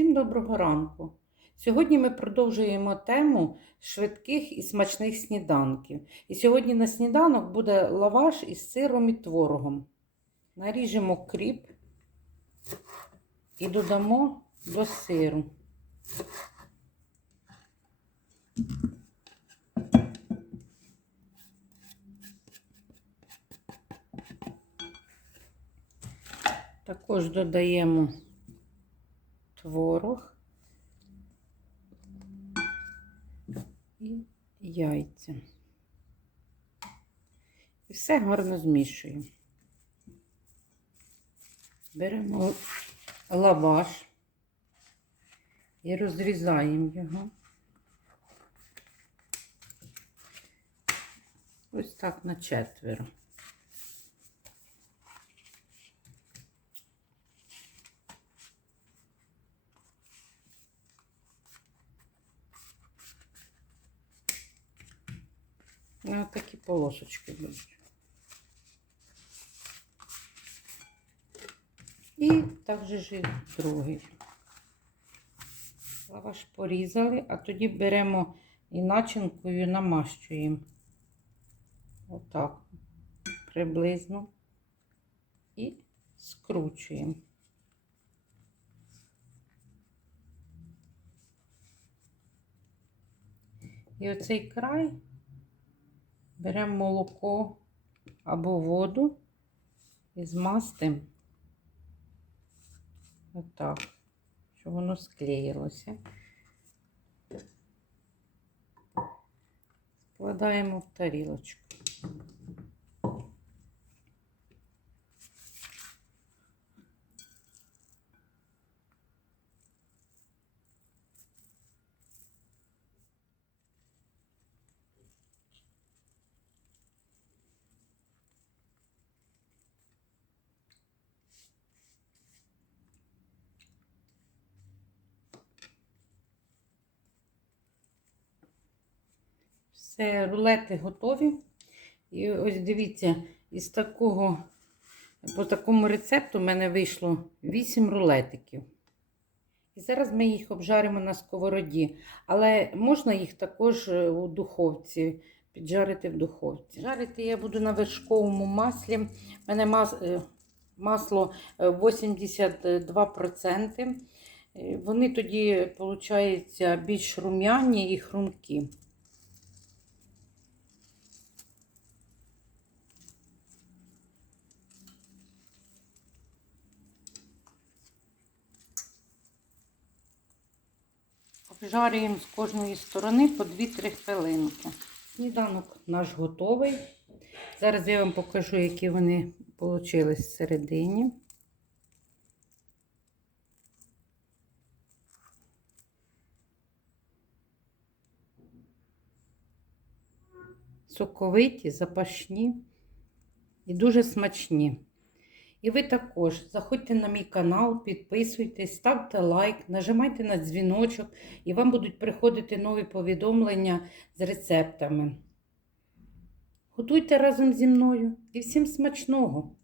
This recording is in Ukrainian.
Всім доброго ранку! Сьогодні ми продовжуємо тему швидких і смачних сніданків. І сьогодні на сніданок буде лаваш із сиром і творогом. Наріжемо кріп і додамо до сиру. Також додаємо творог і яйця. І все гарно змішуємо. Беремо лаваш і розрізаємо його. Ось так на четверо. Ну, такі полосочки будуть. І так же ж і другий. Лаваш порізали, а тоді беремо і начинкою намащуємо. Отак, приблизно. І скручуємо. І оцей край беремо молоко або воду і змастимо отак, щоб воно склеїлося. Складаємо в тарілочку. Все, рулети готові. І ось дивіться, із такого, по такому рецепту в мене вийшло 8 рулетиків. І зараз ми їх обжаримо на сковороді. Але можна їх також е, у духовці піджарити в духовці. Жарити я буду на вершковому маслі. У мене мас- е, масло е, 82%. Е, Вони тоді, виходить, більш рум'яні і хрумкі. Обжарюємо з кожної сторони по 2-3 хвилинки. Сніданок наш готовий. Зараз я вам покажу, які вони вийшли всередині. Соковиті, запашні і дуже смачні. І ви також заходьте на мій канал, підписуйтесь, ставте лайк, нажимайте на дзвіночок, і вам будуть приходити нові повідомлення з рецептами. Готуйте разом зі мною і всім смачного!